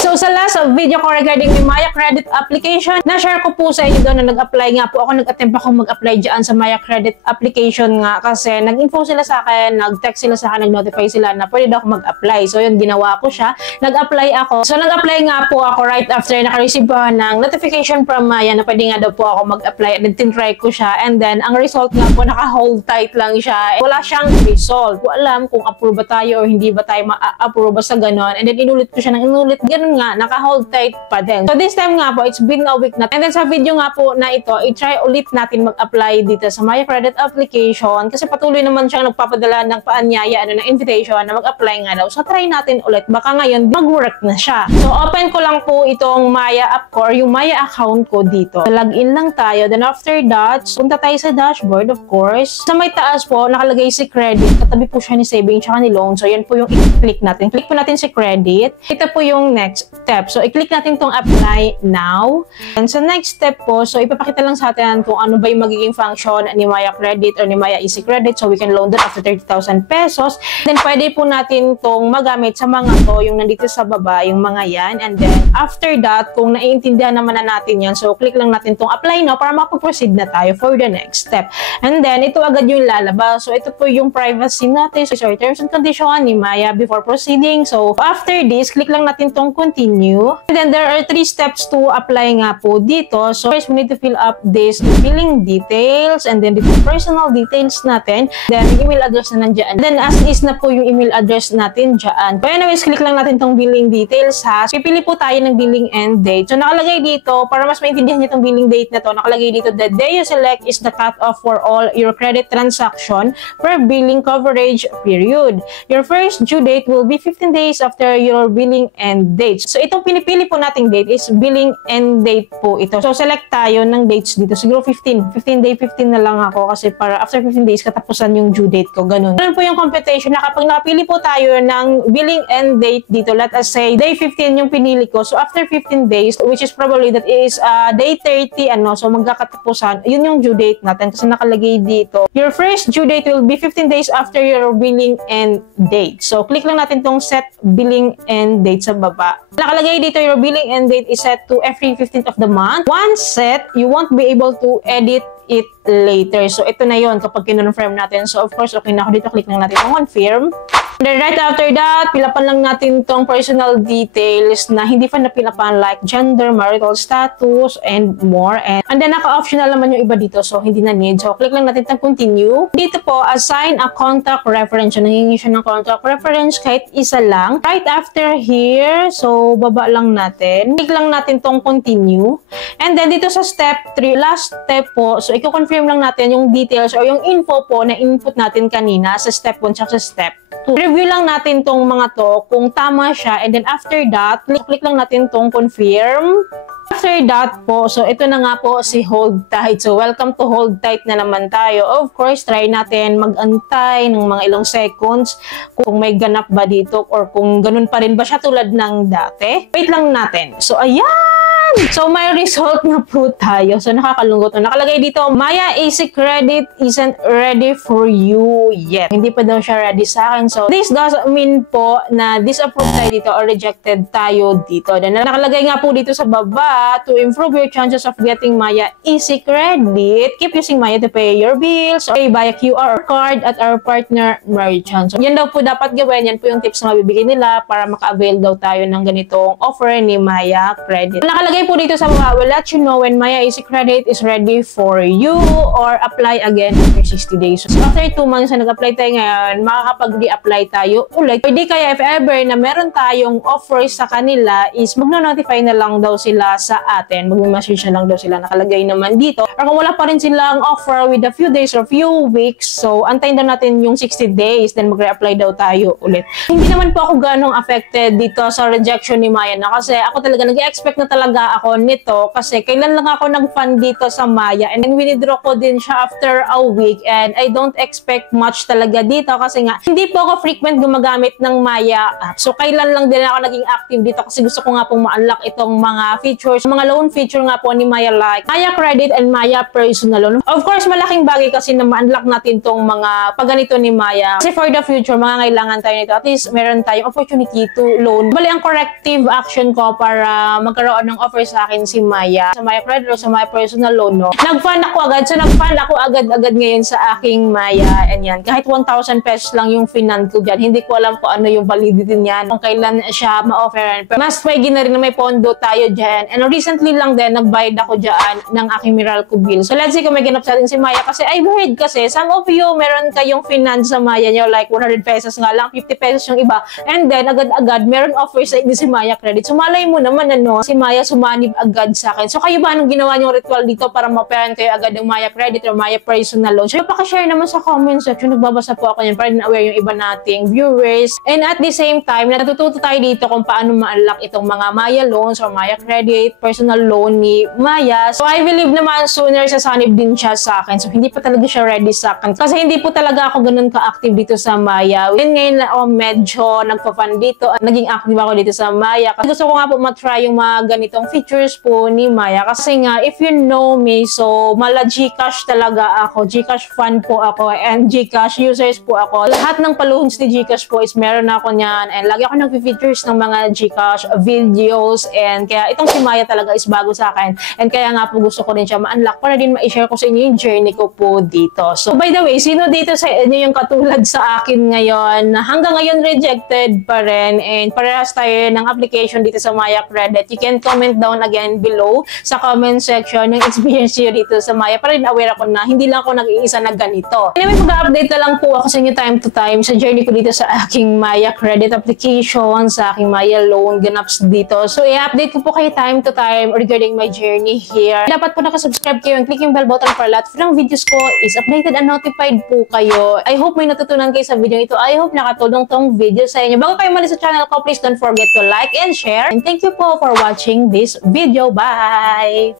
So sa last video ko regarding the Maya Credit application, na-share ko po sa inyo doon na nag-apply nga po ako, nag-attempt ako mag-apply dyan sa Maya Credit application nga kasi nag-info sila sa akin, nag-text sila sa akin, nag-notify sila na pwede daw ako mag-apply. So yun, ginawa ko siya, nag-apply ako. So nag-apply nga po ako right after naka-receive ng notification from Maya na pwede nga daw po ako mag-apply, and then try ko siya, and then ang result nga po, naka-hold tight lang siya. Wala siyang result. Ko alam kung approve ba tayo o hindi ba tayo ma-approve sa ganon, and then inulit ko siya ng inulit, ganun nga, naka-hold tight pa din. So this time nga po, it's been a week na. And then sa video nga po na ito, i-try ulit natin mag-apply dito sa Maya Credit application kasi patuloy naman siyang nagpapadala ng paanyaya, ng invitation na mag-apply nga daw. So try natin ulit. Baka ngayon, mag-work na siya. So open ko lang po itong Maya app ko or yung Maya account ko dito. So, login lang tayo. Then after that, punta tayo sa dashboard, of course. Sa may taas po, nakalagay si credit. Katabi po siya ni savings tsaka ni loan. So yan po yung i-click natin. Click po natin si credit. Ito po yung next step. So, i-click natin itong apply now. And sa next step po, so ipapakita lang sa atin kung ano ba yung magiging function ni Maya Credit or ni Maya Easy Credit. So, we can loan that after 30,000 pesos. Then, pwede po natin itong magamit sa mga to, yung nandito sa baba, yung mga yan. And then, after that, kung naiintindihan naman na natin yan, so, click lang natin itong apply now para makapag-proceed na tayo for the next step. And then, ito agad yung lalabas. So, ito po yung privacy natin. So, terms and conditions ni Maya before proceeding. So, after this, click lang natin itong continue. And then, there are 3 steps to apply nga po dito. So, first, we need to fill up this billing details and then the personal details natin. Then, email address na nandyan. Then, as is na po yung email address natin dyan. So, anyways, click lang natin itong billing details ha. Pipili po tayo ng billing end date. So, nakalagay dito, para mas maintindihan niyo itong billing date na to, nakalagay dito, the day you select is the cut-off for all your credit transaction per billing coverage period. Your first due date will be 15 days after your billing end date. So, itong pinipili po nating date is billing end date po ito. So, select tayo ng dates dito. Siguro 15 day 15 na lang ako kasi para after 15 days katapusan yung due date ko. Ganun. Ganun po yung computation na kapag nakapili po tayo ng billing end date dito, let us say day 15 yung pinili ko. So, after 15 days, which is probably that is day 30, so magkakatapusan, yun yung due date natin kasi nakalagay dito. Your first due date will be 15 days after your billing end date. So, click lang natin tong set billing end date sa baba. Nakalagay dito, your billing end date is set to every 15th of the month. Once set, you won't be able to edit it later. So, ito na yon kapag kinonfirm natin. So, of course, okay na ako dito. Click lang natin itong confirm. Then, right after that, pilapan lang natin itong personal details na hindi pa napilapan like gender, marital status, and more. And then, naka-optional naman yung iba dito. So, hindi na need. So, click lang natin itong continue. Dito po, assign a contact reference. So, nangingi siya ng contact reference kahit isa lang. Right after here, so, baba lang natin. Click lang natin itong continue. And then, dito sa step 3, last step po, so, i-confirm lang natin yung details or yung info po na input natin kanina sa step 1 at sa step 2. Review lang natin tong mga to kung tama siya, and then after that, click lang natin tong confirm. After that po, so ito na nga po si hold tight. So welcome to hold tight na naman tayo. Of course, try natin mag-antay ng mga ilang seconds kung may ganap ba dito or kung ganun pa rin ba siya tulad ng dati. Wait lang natin. So ayan! So, may result na po tayo. So, nakakalungkot. Nakalagay dito, Maya Easy Credit isn't ready for you yet. Hindi pa daw siya ready sa akin. So, this doesn't mean po na disapproved tayo dito or rejected tayo dito. Then, nakalagay nga po dito sa baba, to improve your chances of getting Maya Easy Credit, keep using Maya to pay your bills or pay via QR card at our partner merchant. So, yan daw po dapat gawin. Yan po yung tips na mabibigay nila para maka-avail daw tayo ng ganitong offer ni Maya Credit. Nakalagay po dito sa mga, we'll let you know when Maya Easy Credit is ready for you or apply again after 60 days. So, after 2 months na nag-apply tayo ngayon, makakapag-re-apply tayo ulit. Pwede kaya if ever na meron tayong offer sa kanila is magno-notify na lang daw sila sa atin. Mag-message na lang daw sila, nakalagay naman dito. Or kung wala pa rin silang offer with a few days or few weeks, so antayin daw natin yung 60 days, then mag-re-apply daw tayo ulit. Hindi naman po ako ganong affected dito sa rejection ni Maya na kasi ako talaga nag-expect na talaga talaga ako nito kasi kailan lang ako nag-fund dito sa Maya and then winidraw ko din siya after a week and I don't expect much talaga dito kasi nga hindi po ako frequent gumagamit ng Maya app. So kailan lang din ako naging active dito kasi gusto ko nga pong ma-unlock itong mga features, mga loan feature nga po ni Maya like Maya Credit and Maya Personal Loan. Of course, malaking bagay kasi na ma-unlock natin tong mga pagganito ni Maya. Kasi for the future, mga kailangan tayo nito. At least meron tayong opportunity to loan. Bali, ang corrective action ko para magkaroon ng offer sa akin si Maya. Sa Maya Credit o sa Maya Personal Loan, no? Nag-fund ako agad. So, nag-fund ako agad-agad ngayon sa aking Maya. And yan, kahit 1,000 pesos lang yung finan ko dyan. Hindi ko alam kung ano yung validity niyan. Kung kailan siya ma-offeran. Pero mas pwede na rin na may pondo tayo dyan. And recently lang din, nagbayad ako dyan ng aking Meralco bill. So, let's say kung may ganap sa atin si Maya. Kasi I heard kasi, some of you, meron kayong finance sa Maya nyo. Like 100 pesos nga lang, 50 pesos yung iba. And then, agad-agad, meron offer sa inyo si Maya Credit. So, malay mo naman, ano, si Maya sumanib agad sa akin. So, kayo ba, anong ginawa niyong ritual dito para ma-operan kayo agad ng Maya Credit or Maya Personal Loan? So, pakishare naman sa comment section. Nagbabasa po ako yan para din aware yung iba nating viewers. And at the same time, natututo tayo dito kung paano ma-unlock itong mga Maya loans or Maya Credit, Personal Loan ni Maya. So, I believe naman sooner sasanib din siya sa akin. So, hindi pa talaga siya ready sa akin. Kasi hindi po talaga ako ganun ka-active dito sa Maya. And ngayon na ako medyo nagpa-fund dito. Naging active ako dito sa Maya. Kasi gusto ko nga po matry yung mga ganitong features po ni Maya. Kasi nga, if you know me, so mala Gcash talaga ako. Gcash fund po ako. And Gcash users po ako. Lahat ng paluhons ni Gcash po is meron ako niyan. And lagi ako nag-features ng mga Gcash videos. And kaya itong si Maya talaga is bago sa akin. And kaya nga po gusto ko rin siya ma-unlock para din ma-share ko sa inyo yung journey ko po dito. So, by the way, sino dito sa inyo yung katulad sa akin ngayon? Hanggang ngayon rejected pa rin. And parehas tayo ng application dito sa Maya Credit. You can comment down again below sa comment section yung experience nyo dito sa Maya para rin aware ako na hindi lang ako nag-iisa na ganito. Anyway, mag-update na lang po ako sa inyo time to time sa journey ko dito sa aking Maya Credit application, sa aking Maya loan ganaps dito. So, i-update ko po kayo time to time regarding my journey here. Dapat po nakasubscribe kayo and click yung bell button para lahat ng videos ko is updated and notified po kayo. I hope may natutunan kayo sa video ito. I hope nakatulong tong video sa inyo. Bago kayo malis sa channel ko, please don't forget to like and share. And thank you po for watching this video. Bye!